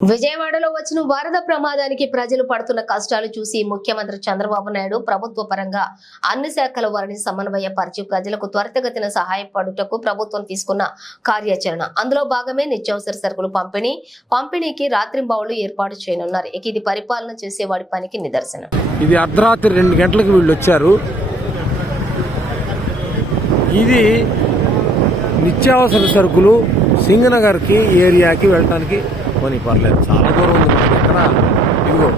విజయవాడలో వచ్చిన వరద ప్రమాదానికి ప్రజలు పడుతున్న కష్టాలు చూసి ముఖ్యమంత్రి చంద్రబాబు నాయుడు ప్రభుత్వ పరంగా అన్ని శాఖల వారిని సమన్వయపరిచి ప్రజలకు త్వరితగతిన సహాయపడుటకు ప్రభుత్వం తీసుకున్న కార్యాచరణ. అందులో భాగమే నిత్యావసర సరుకులు పంపిణీ పంపిణీకి రాత్రింబావులు ఏర్పాటు చేయనున్నారు. ఇక ఇది పరిపాలన చేసేవాడి పనికి నిదర్శనం. ఇది అర్ధరాత్రి రెండు గంటలకు వీళ్ళు వచ్చారు. ఇది నిత్యావసర సరుకులు సింగనగర్కి ఏరియాకి వెళ్ళటానికి పని పర్లేదు. చాలా దూరం ఉంది ఇక్కడ ఇదిగో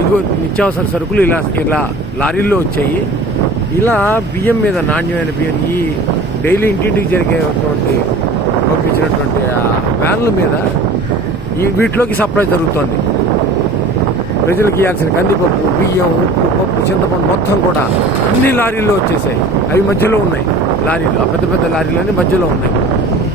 ఇదిగో నిత్యావసర సరుకులు ఇలా ఇలా లారీల్లో వచ్చాయి. ఇలా బియ్యం మీద నాణ్యమైన బియ్యం ఈ డైలీ ఇంటింటికి జరిగేటువంటి పంపించినటువంటి ఆ వ్యాన్ల మీద ఈ వీటిలోకి సప్లై జరుగుతోంది. ప్రజలకు ఇవ్వాల్సిన కందిపప్పు బియ్యం ఉప్పు పప్పు చింతపండు మొత్తం కూడా అన్ని లారీల్లో వచ్చేసాయి. అవి మధ్యలో ఉన్నాయి. లారీలు ఆ పెద్ద పెద్ద లారీలన్నీ మధ్యలో ఉన్నాయి.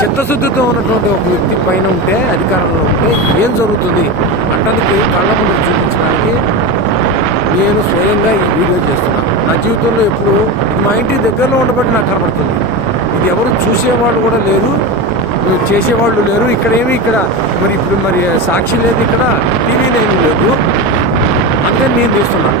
చిత్తశుద్ధితో ఉన్నటువంటి ఒక వ్యక్తి పైన ఉంటే అధికారంలో ఉంటే ఏం జరుగుతుంది? అంటానికి కళ్ళ ముందు చూపించడానికి నేను స్వయంగా ఈ వీడియో చేస్తున్నాను. నా జీవితంలో ఎప్పుడు మా ఇంటి దగ్గరలో ఉండబట్టి నాకు కనబడుతుంది. ఇది ఎవరు చూసేవాళ్ళు కూడా లేరు చేసేవాళ్ళు లేరు. ఇక్కడ ఏమి ఇక్కడ మరి ఇప్పుడు మరి సాక్షి లేదు ఇక్కడ టీవీ నేను లేదు. అందుకని నేను చేస్తున్నాను.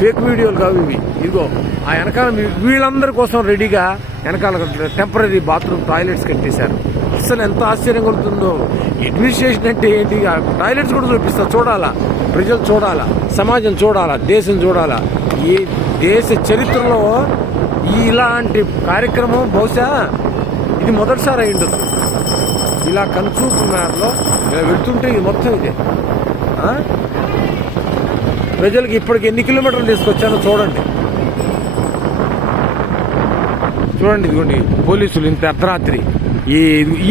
ఫేక్ వీడియోలు కావు ఇవి. ఇదిగో ఆ వెనకాల వీళ్ళందరి కోసం రెడీగా వెనకాల టెంపరీ బాత్రూమ్ టాయిలెట్స్ కట్టేశారు. అసలు ఎంత ఆశ్చర్యం కలుగుతుందో అడ్మినిస్ట్రేషన్ అంటే ఏంటి? ఆ టాయిలెట్స్ కూడా చూపిస్తారు చూడాలా? ప్రజలు చూడాలా? సమాజం చూడాలా? దేశం చూడాలా? ఈ దేశ చరిత్రలో ఈ ఇలాంటి కార్యక్రమం బహుశా ఇది మొదటిసారి అయి ఉండదు ఇలా కనుచూపు మేరలో ఇలా వెళ్తుంటే ఇది మొత్తం ఇదే. ప్రజలకు ఇప్పటికి ఎన్ని కిలోమీటర్లు తీసుకొచ్చానో చూడండి. చూడండి ఇదిగోండి పోలీసులు ఇంత అర్ధరాత్రి. ఈ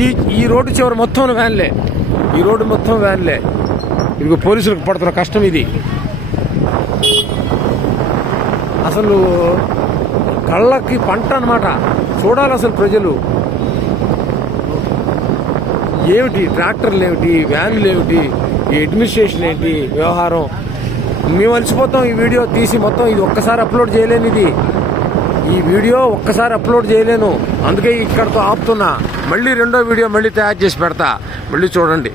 ఈ ఈ రోడ్డు చివరి మొత్తం వ్యాన్లే. ఈ రోడ్డు మొత్తం వ్యాన్లే. ఇదిగో పోలీసులకు పడుతున్న కష్టం ఇది. అసలు కళ్ళకి పంట అన్నమాట. చూడాలి అసలు ప్రజలు. ఏమిటి ట్రాక్టర్లు ఏమిటి వ్యాన్లు ఏమిటి ఈ అడ్మినిస్ట్రేషన్ ఏంటి వ్యవహారం? మేము అలసిపోతాం ఈ వీడియో తీసి మొత్తం ఇది ఒక్కసారి అప్లోడ్ చేయలేను ఇది. ఈ వీడియో ఒక్కసారి అప్లోడ్ చేయలేను. అందుకే ఇక్కడతో ఆపుతున్నా. మళ్ళీ రెండో వీడియో మళ్ళీ తయారు చేసి పెడతా. మళ్ళీ చూడండి.